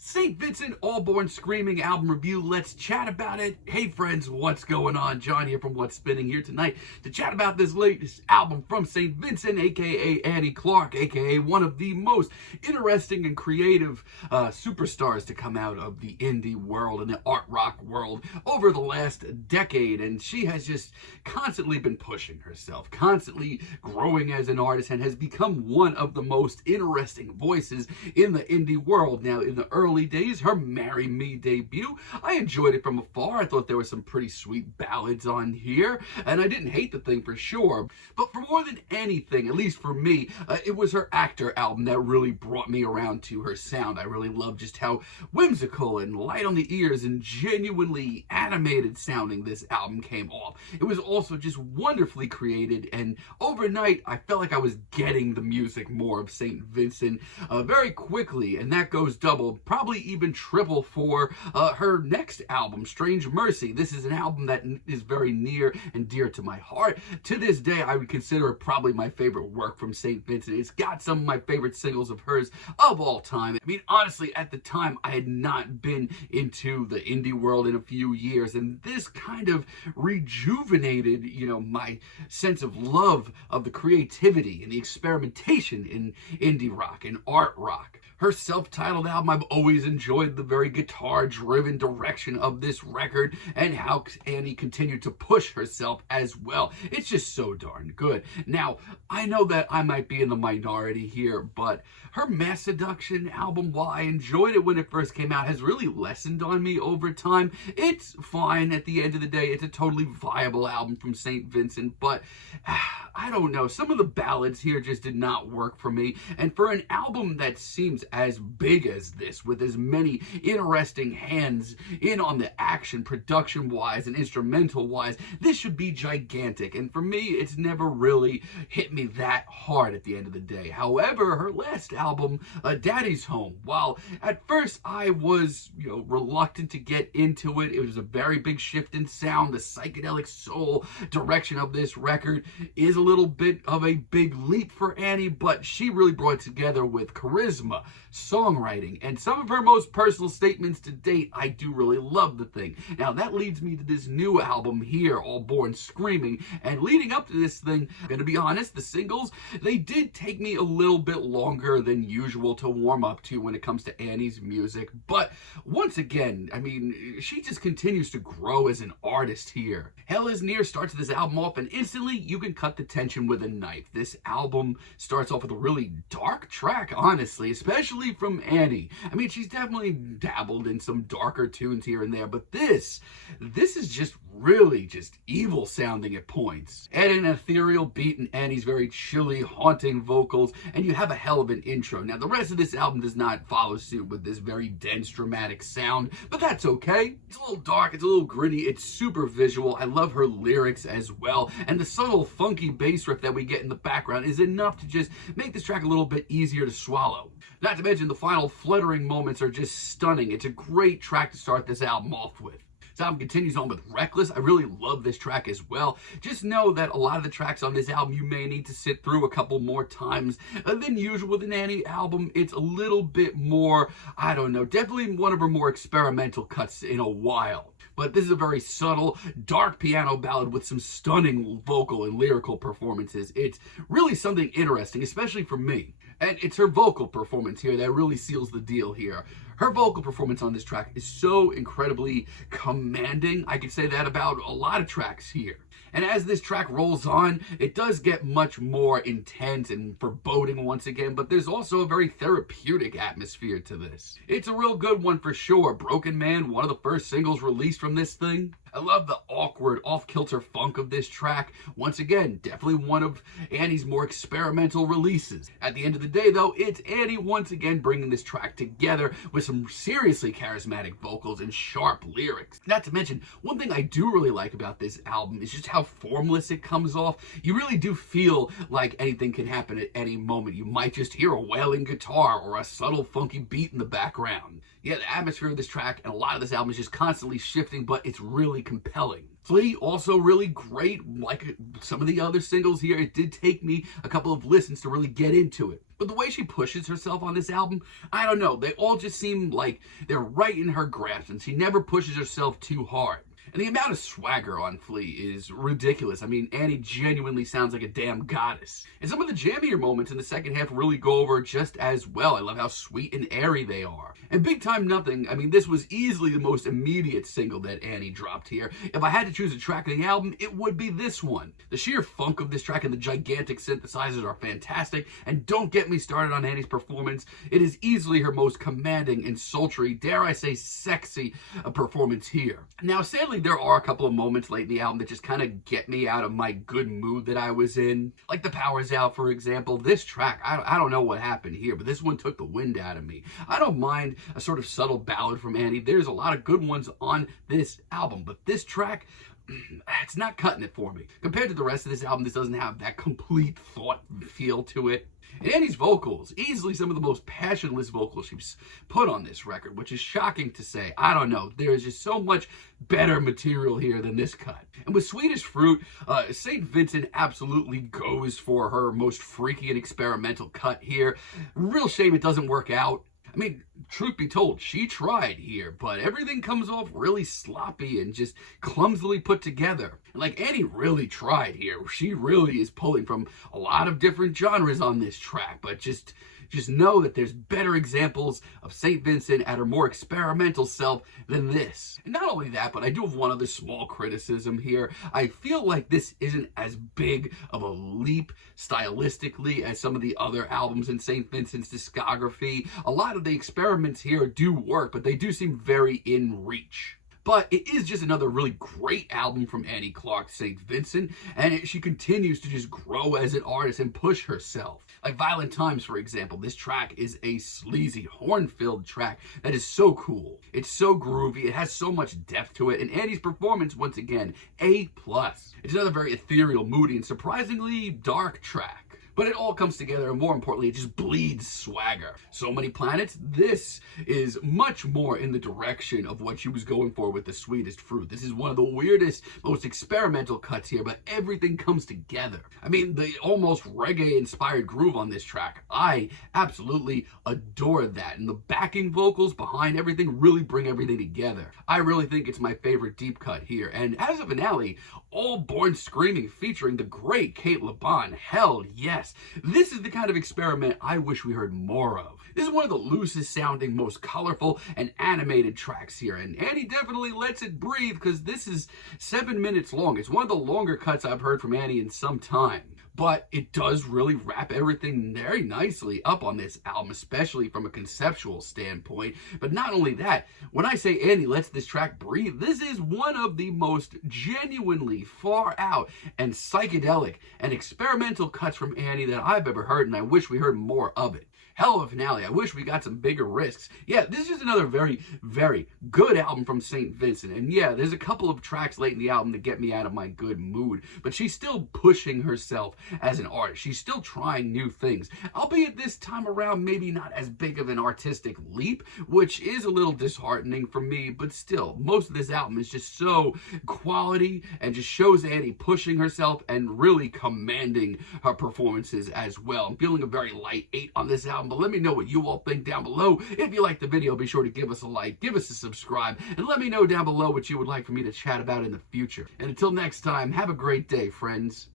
St Vincent All Born Screaming album review. Let's chat about it. Hey friends, what's going on? John here from What's Spinning here tonight to chat about this latest album from St Vincent, aka Annie Clark, aka one of the most interesting and creative superstars to come out of the indie world and the art rock world over the last decade. And she has just constantly been pushing herself, constantly growing as an artist, and has become one of the most interesting voices in the indie world. Now, in the early days, her Marry Me debut, I enjoyed it from afar. I thought there were some pretty sweet ballads on here, and I didn't hate the thing for sure. But for more than anything, at least for me, it was her Actor album that really brought me around to her sound. I really loved just how whimsical and light on the ears and genuinely animated sounding this album came off. It was also just wonderfully created, and overnight, I felt like I was getting the music more of St. Vincent very quickly, and that goes double, probably even triple for her next album, Strange Mercy. This is an album that is very near and dear to my heart. To this day, I would consider it probably my favorite work from St. Vincent. It's got some of my favorite singles of hers of all time. I mean, honestly, at the time, I had not been into the indie world in a few years, and this kind of rejuvenated, my sense of love of the creativity and the experimentation in indie rock and art rock. Her self-titled album, I've always enjoyed the very guitar-driven direction of this record and how Annie continued to push herself as well. It's just so darn good. Now, I know that I might be in the minority here, but her Mass Seduction album, while I enjoyed it when it first came out, has really lessened on me over time. It's fine at the end of the day. It's a totally viable album from St. Vincent, but I don't know. Some of the ballads here just did not work for me. And for an album that seems as big as this, with as many interesting hands in on the action, production-wise and instrumental-wise, this should be gigantic. And for me, it's never really hit me that hard at the end of the day. However, her last album, Daddy's Home, while at first I was, reluctant to get into it, it was a very big shift in sound. The psychedelic soul direction of this record is a little bit of a big leap for Annie, but she really brought it together with charisma, songwriting, and some of her most personal statements to date. I do really love the thing. Now, that leads me to this new album here, All Born Screaming, and leading up to this thing, I'm gonna be honest, the singles, they did take me a little bit longer than usual to warm up to when it comes to Annie's music, but once again, I mean, she just continues to grow as an artist here. Hell Is Near starts this album off, and instantly you can cut the tension with a knife. This album starts off with a really dark track, honestly, especially from Annie. I mean, she's definitely dabbled in some darker tunes here and there, but this is just really just evil sounding at points. Add an ethereal beat and Annie's very chilly, haunting vocals, and you have a hell of an intro. Now, the rest of this album does not follow suit with this very dense, dramatic sound, but that's okay. It's a little dark, it's a little gritty, it's super visual. I love her lyrics as well, and the subtle, funky bass riff that we get in the background is enough to just make this track a little bit easier to swallow. Not to mention the final fluttering moments are just stunning. It's a great track to start this album off with. This album continues on with Reckless. I really love this track as well. Just know that a lot of the tracks on this album you may need to sit through a couple more times than usual with an Annie album. It's a little bit more, I don't know, definitely one of her more experimental cuts in a while. But this is a very subtle, dark piano ballad with some stunning vocal and lyrical performances. It's really something interesting, especially for me. And it's her vocal performance here that really seals the deal here. Her vocal performance on this track is so incredibly commanding. I could say that about a lot of tracks here. And as this track rolls on, it does get much more intense and foreboding once again, but there's also a very therapeutic atmosphere to this. It's a real good one for sure. Broken Man, one of the first singles released from this thing. I love the awkward, off-kilter funk of this track. Once again, definitely one of Annie's more experimental releases. At the end of the day, though, it's Annie once again bringing this track together with some seriously charismatic vocals and sharp lyrics. Not to mention, one thing I do really like about this album is just how formless it comes off. You really do feel like anything can happen at any moment. You might just hear a wailing guitar or a subtle, funky beat in the background. Yeah, the atmosphere of this track and a lot of this album is just constantly shifting, but it's really compelling. Flea, also really great. Like some of the other singles here, it did take me a couple of listens to really get into it. But the way she pushes herself on this album, I don't know. They all just seem like they're right in her grasp, and she never pushes herself too hard. And the amount of swagger on Flea is ridiculous. I mean, Annie genuinely sounds like a damn goddess. And some of the jammier moments in the second half really go over just as well. I love how sweet and airy they are. And Big Time Nothing, I mean, this was easily the most immediate single that Annie dropped here. If I had to choose a track of the album, it would be this one. The sheer funk of this track and the gigantic synthesizers are fantastic. And don't get me started on Annie's performance. It is easily her most commanding and sultry, dare I say sexy, performance here. Now, sadly, there are a couple of moments late in the album that just kind of get me out of my good mood that I was in. Like The Power's Out, for example. This track, I don't know what happened here, but this one took the wind out of me. I don't mind a sort of subtle ballad from Annie. There's a lot of good ones on this album, but this track, it's not cutting it for me. Compared to the rest of this album, this doesn't have that complete thought feel to it. And Annie's vocals, easily some of the most passionless vocals she's put on this record, which is shocking to say. I don't know. There is just so much better material here than this cut. And with Sweetest Fruit, St. Vincent absolutely goes for her most freaky and experimental cut here. Real shame it doesn't work out. I mean, truth be told, she tried here, but everything comes off really sloppy and just clumsily put together. And like Annie really tried here. She really is pulling from a lot of different genres on this track, but just know that there's better examples of St. Vincent at her more experimental self than this. And not only that, but I do have one other small criticism here. I feel like this isn't as big of a leap stylistically as some of the other albums in St. Vincent's discography. A lot of the experiments here do work, but they do seem very in reach. But it is just another really great album from Annie Clark St. Vincent, and she continues to just grow as an artist and push herself. Like Violent Times, for example, this track is a sleazy, horn-filled track that is so cool. It's so groovy, it has so much depth to it, and Annie's performance, once again, A+. It's another very ethereal, moody, and surprisingly dark track. But it all comes together, and more importantly, it just bleeds swagger. So Many Planets, this is much more in the direction of what she was going for with the Sweetest Fruit. This is one of the weirdest, most experimental cuts here, but everything comes together. I mean, the almost reggae-inspired groove on this track, I absolutely adore that. And the backing vocals behind everything really bring everything together. I really think it's my favorite deep cut here. And as a finale, All Born Screaming featuring the great Kate LeBon. Hell yes. This is the kind of experiment I wish we heard more of. This is one of the loosest sounding, most colorful and animated tracks here, and Annie definitely lets it breathe because this is 7 minutes long. It's one of the longer cuts I've heard from Annie in some time. But it does really wrap everything very nicely up on this album, especially from a conceptual standpoint. But not only that, when I say Annie lets this track breathe, this is one of the most genuinely far out and psychedelic and experimental cuts from Annie that I've ever heard, and I wish we heard more of it. Hell of a finale. I wish we got some bigger risks. Yeah, this is just another very, very good album from St. Vincent. And yeah, there's a couple of tracks late in the album that get me out of my good mood. But she's still pushing herself as an artist. She's still trying new things. Albeit this time around, maybe not as big of an artistic leap, which is a little disheartening for me. But still, most of this album is just so quality and just shows Annie pushing herself and really commanding her performances as well. I'm feeling a very light 8 on this album. But let me know what you all think down below. If you like the video, be sure to give us a like, give us a subscribe, and let me know down below what you would like for me to chat about in the future. And until next time, have a great day, friends.